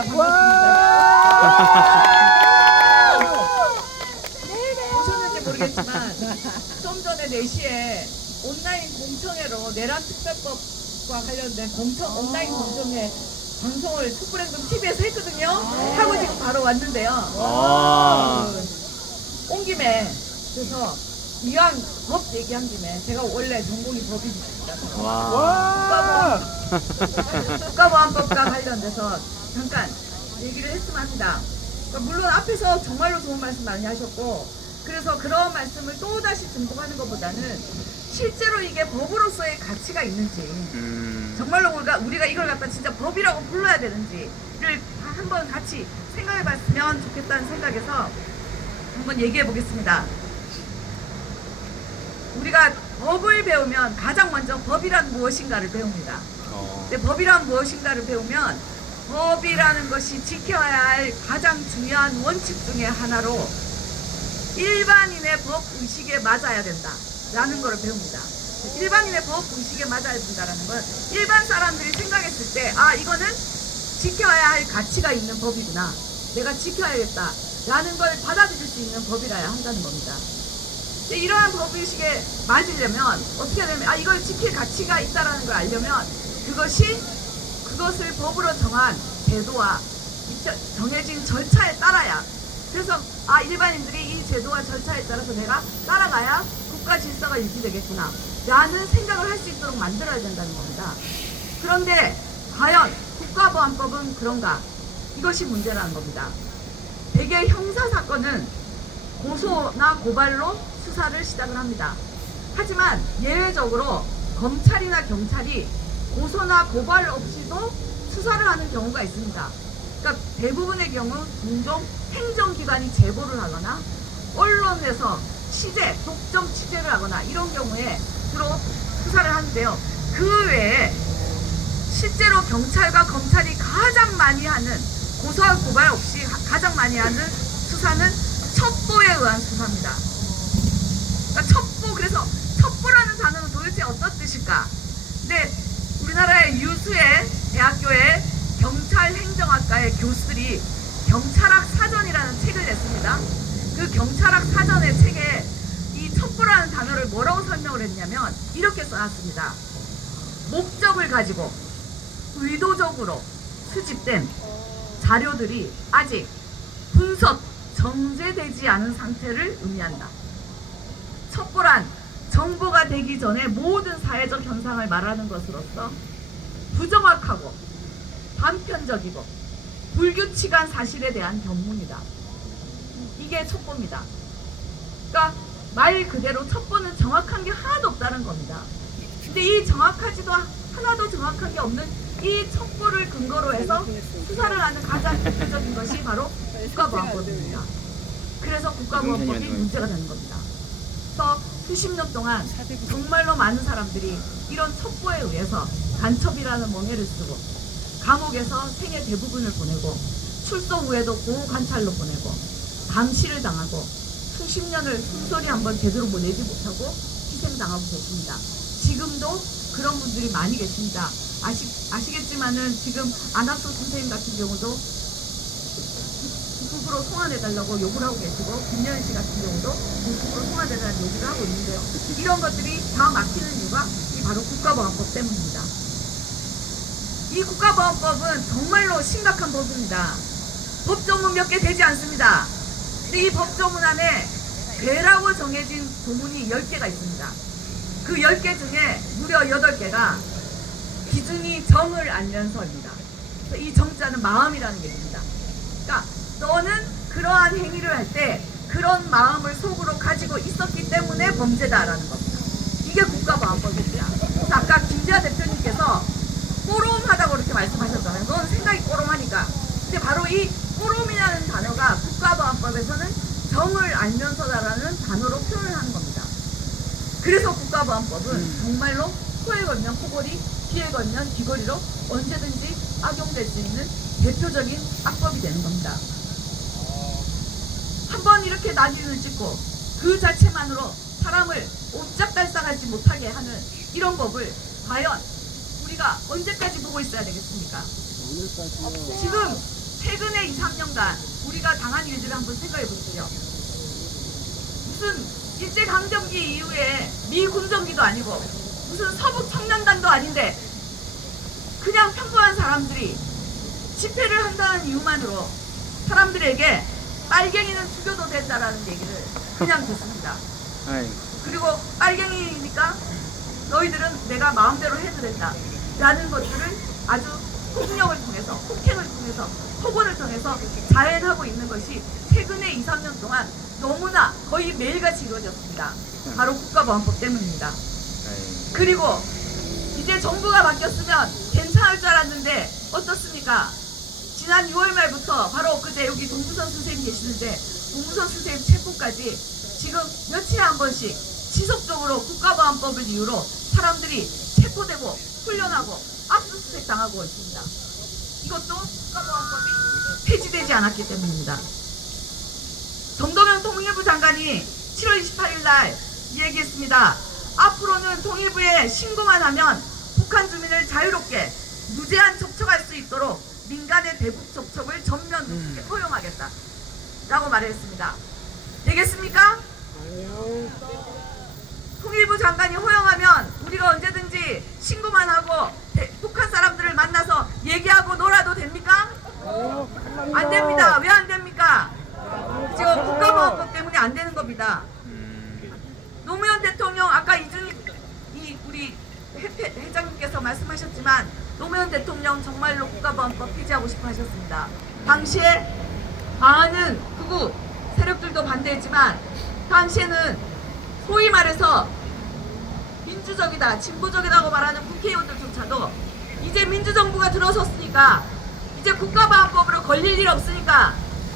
반갑습니다. 반갑습니다. 보셨는지 모르겠지만 좀 전에 4시에 온라인 공청회로 내란 특별법과 관련된 온라인 공청회 방송을 촛불행동 TV에서 했거든요. 하고 지금 바로 왔는데요. 온 김에 그래서 이왕 법 얘기한 김에 제가 원래 전공이 법이니까 국가보안법과 관련돼서 잠깐 얘기를 했으면 합니다. 그러니까 물론 앞에서 정말로 좋은 말씀 많이 하셨고 그래서 그런 말씀을 또다시 증폭하는 것보다는 실제로 이게 법으로서의 가치가 있는지 정말로 우리가 이걸 갖다 진짜 법이라고 불러야 되는지를 한번 같이 생각해 봤으면 좋겠다는 생각에서 한번 얘기해 보겠습니다. 우리가 법을 배우면 가장 먼저 법이란 무엇인가를 배웁니다. 근데 법이란 무엇인가를 배우면 법이라는 것이 지켜야 할 가장 중요한 원칙 중에 하나로 일반인의 법 의식에 맞아야 된다 라는 것을 배웁니다. 일반인의 법 의식에 맞아야 된다라는 건 일반 사람들이 생각했을 때 이거는 지켜야 할 가치가 있는 법이구나, 내가 지켜야겠다 라는 걸 받아들일 수 있는 법이라야 한다는 겁니다. 이러한 법 의식에 맞으려면 어떻게 되면 이걸 지킬 가치가 있다라는 걸 알려면 그것을 법으로 정한 제도와 정해진 절차에 따라야, 그래서 일반인들이 이 제도와 절차에 따라서 내가 따라가야 국가 질서가 유지되겠구나 라는 생각을 할 수 있도록 만들어야 된다는 겁니다. 그런데 과연 국가보안법은 그런가? 이것이 문제라는 겁니다. 대개 형사사건은 고소나 고발로 수사를 시작을 합니다. 하지만 예외적으로 검찰이나 경찰이 고소나 고발 없이도 수사를 하는 경우가 있습니다. 그러니까 대부분의 경우 종종 행정기관이 제보를 하거나 언론에서 독점 취재를 하거나 이런 경우에 주로 수사를 하는데요. 그 외에 실제로 경찰과 검찰이 가장 많이 하는, 고소와 고발 없이 가장 많이 하는 수사는 첩보에 의한 수사입니다. 그러니까 그래서 첩보라는 단어는 도대체 어떤 뜻일까? 근데 우리나라의 유수의 대학교의 경찰 행정학과의 교수들이 경찰학 사전이라는 책을 냈습니다. 그 경찰학 사전의 책에 이 첩보라는 단어를 뭐라고 설명을 했냐면 이렇게 써놨습니다. 목적을 가지고 의도적으로 수집된 자료들이 아직 분석, 정제되지 않은 상태를 의미한다. 첩보란 정보가 되기 전에 모든 사회적 현상을 말하는 것으로서 부정확하고 단편적이고 불규칙한 사실에 대한 견문이다. 이게 첩보입니다. 그러니까 말 그대로 첩보는 정확한 게 하나도 없다는 겁니다. 근데 이 하나도 정확한 게 없는 이 첩보를 근거로 해서 수사를 하는 가장 대표적인 것이 바로 국가보안법입니다. 그래서 국가보안법이 문제가 되는 겁니다. 그래서 수십 년 동안 정말로 많은 사람들이 이런 첩보에 의해서 간첩이라는 멍해를 쓰고 감옥에서 생애 대부분을 보내고 출소 후에도 고관찰로 보내고 감시를 당하고 수십 년을 숨소리 한번 제대로 보내지 못하고 희생당하고 계십니다. 지금도 그런 분들이 많이 계십니다. 아시겠지만은 지금 안학수 선생님 같은 경우도 국으로 송환해달라고 요구를 하고 계시고 김여은 씨 같은 경우도 국으로 송환해달라는 요구를 하고 있는데요. 이런 것들이 다 막히는 이유가 바로 국가보안법 때문입니다. 이 국가보안법은 정말로 심각한 법입니다. 법조문 몇 개 되지 않습니다. 근데 이 법조문 안에 죄라고 정해진 조문이 10개가 있습니다. 그 10개 중에 무려 8개가 기준이 정을 알면서입니다. 이 정자는 마음이라는 얘기입니다. 그러니까 너는 그러한 행위를 할 때 그런 마음을 속으로 가지고 있었기 때문에 범죄다라는 겁니다. 이게 국가보안법입니다. 아까 김재하 대표님께서 꼬롬하다고 이렇게 말씀하셨잖아요. 넌 생각이 꼬롬하니까. 근데 바로 이 꼬롬이라는 단어가 국가보안법에서는 정을 알면서다라는 단어로 표현을 하는 겁니다. 그래서 국가보안법은 정말로 코에 걸면 코걸이, 귀에 걸면 귀걸이로 언제든지 악용될 수 있는 대표적인 악법이 되는 겁니다. 한번 이렇게 낙인을 찍고 그 자체만으로 사람을 옴짝달싹하지 못하게 하는 이런 법을 과연 우리가 언제까지 보고 있어야 되겠습니까? 지금 최근에 2, 3년간 우리가 당한 일들을 한번 생각해 보세요. 무슨 일제강점기 이후에 미군정기도 아니고 무슨 서북청년단도 아닌데 그냥 평범한 사람들이 집회를 한다는 이유만으로 사람들에게 빨갱이는 죽여도 된다라는 얘기를 그냥 듣습니다. 그리고 빨갱이니까 너희들은 내가 마음대로 해도 된다 라는 것들을 아주 폭력을 통해서, 폭행을 통해서, 폭언을 통해서 자행하고 있는 것이 최근에 2, 3년 동안 너무나 거의 매일같이 이루어졌습니다. 바로 국가보안법 때문입니다. 그리고 이제 정부가 바뀌었으면 괜찮을 줄 알았는데 어떻습니까? 지난 6월 말부터 바로 엊그제 여기 동부선 선생님 계시는데 동부선 선생님 체포까지 지금 며칠에 한 번씩 지속적으로 국가보안법을 이유로 사람들이 체포되고 훈련하고 압수수색 당하고 있습니다. 이것도 국가보안법이 폐지되지 않았기 때문입니다. 정동영 통일부 장관이 7월 28일 날 얘기했습니다. 앞으로는 통일부에 신고만 하면 북한 주민을 자유롭게 무제한 접촉할 수 있도록 민간의 대북 접촉을 전면 허용하겠다 라고 말했습니다. 되겠습니까? 통일부 장관이 허용하면 우리가 언제든지 신고만 하고 북한 사람들을 만나서 얘기하고 놀아도 됩니까? 안 됩니다. 왜 안 됩니까? 지금 국가보안법 때문에 안 되는 겁니다. 노무현 대통령 아까 우리 회장님께서 말씀하셨지만 노무현 대통령 정말로 국가보안법 폐지하고 싶어 하셨습니다. 당시에 많은 극우 세력들도 반대했지만 당시에는 소위 말해서 민주적이다, 진보적이라고 말하는 국회의원들조차도 이제 민주정부가 들어섰으니까 이제 국가보안법으로 걸릴 일 없으니까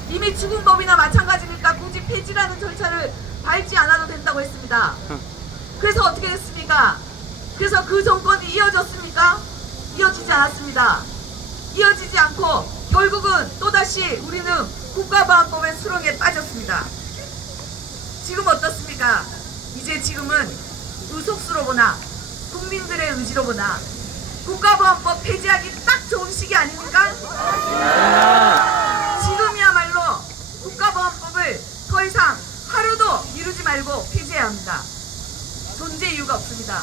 이미 죽은 법이나 마찬가지니까 굳이 폐지라는 절차를 밟지 않아도 된다고 했습니다. 그래서 어떻게 됐습니까? 그래서 그 정권이 이어졌습니까? 이어지지 않았습니다. 이어지지 않고 결국은 또다시 우리는 국가보안법의 수렁에 빠졌습니다. 지금 어떻습니까? 이제 지금은 의석수로 보나 국민들의 의지로 보나 국가보안법 폐지하기 딱 좋은 시기 아닙니까? 지금이야말로 국가보안법을 더 이상 하루도 미루지 말고 폐지해야 합니다. 존재 이유가 없습니다.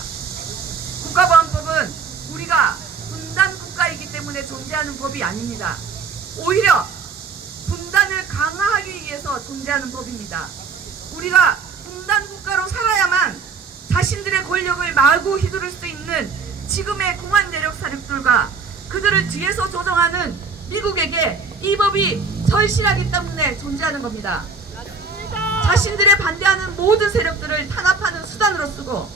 국가보안법은 우리가 분단 국가이기 때문에 존재하는 법이 아닙니다. 오히려 분단을 강화하기 위해서 존재하는 법입니다. 우리가 분단 국가로 살아야만 자신들의 권력을 마구 휘두를 수 있는 지금의 공안 내력 세력들과 그들을 뒤에서 조정하는 미국에게 이 법이 절실하기 때문에 존재하는 겁니다. 자신들의 반대하는 모든 세력들을 탄압하는 수단으로 쓰고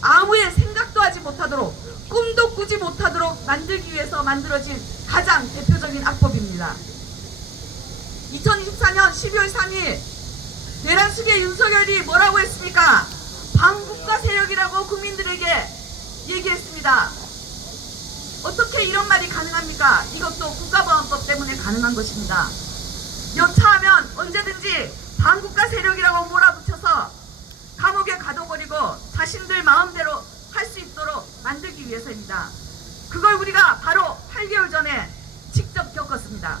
아무의 생각도 하지 못하도록 꿈도 꾸지 못하도록 만들기 위해서 만들어진 가장 대표적인 악법입니다. 2024년 12월 3일 내란숙의 윤석열이 뭐라고 했습니까? 반국가 세력이라고 국민들에게 얘기했습니다. 어떻게 이런 말이 가능합니까? 이것도 국가보안법 때문에 가능한 것입니다. 여차하면 언제든지 반국가 세력이라고 몰아붙여서 감옥에 가둬버리고 자신들 마음대로 할 수 있도록 만들기 위해서입니다. 그걸 우리가 바로 8개월 전에 직접 겪었습니다.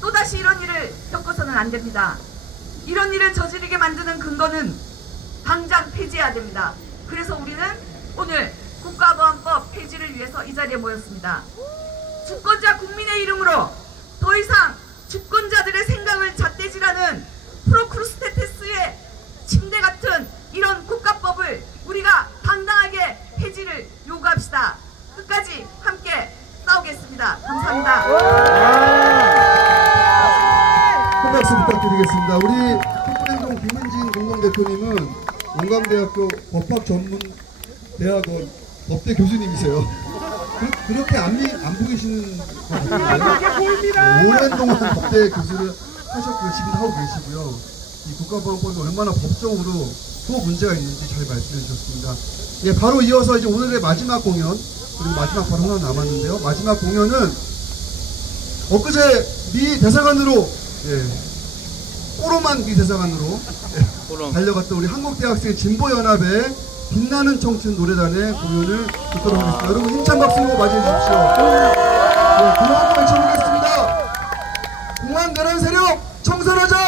또다시 이런 일을 겪어서는 안 됩니다. 이런 일을 저지르게 만드는 근거는 당장 폐지해야 됩니다. 그래서 우리는 오늘 국가보안법 폐지를 위해서 이 자리에 모였습니다. 주권자 국민의 이름으로 더 이상 주권자들의 생각을 잣대질하는 프로크루스테테스의 침대 같은 이런 국가법을 우리가 당당하게 폐지를 요구합시다. 끝까지 함께 싸우겠습니다. 감사합니다. 큰 박수 부탁드리겠습니다. 우리 통일동 김은진 공동대표님은 원광대학교 법학전문대학원 법대 교수님이세요. 그렇게 안 보이시는 것 같은데 오랜 동안 법대 교수를 하셨고요. 지금도 하고 계시고요. 이 국가보안법이 얼마나 법적으로 또 문제가 있는지 잘 말씀해 주셨습니다. 예, 바로 이어서 이제 오늘의 마지막 공연, 그리고 마지막 바로 하나 남았는데요. 마지막 공연은 엊그제 미 대사관으로, 꼬로만 미 대사관으로 달려갔던 우리 한국대학생 진보연합의 빛나는 청춘 노래단의 공연을 듣도록 하겠습니다. 여러분 힘찬 박수로 맞이해 주십시오. 네, 그만 외쳐보겠습니다. 내란 세력 청산하자!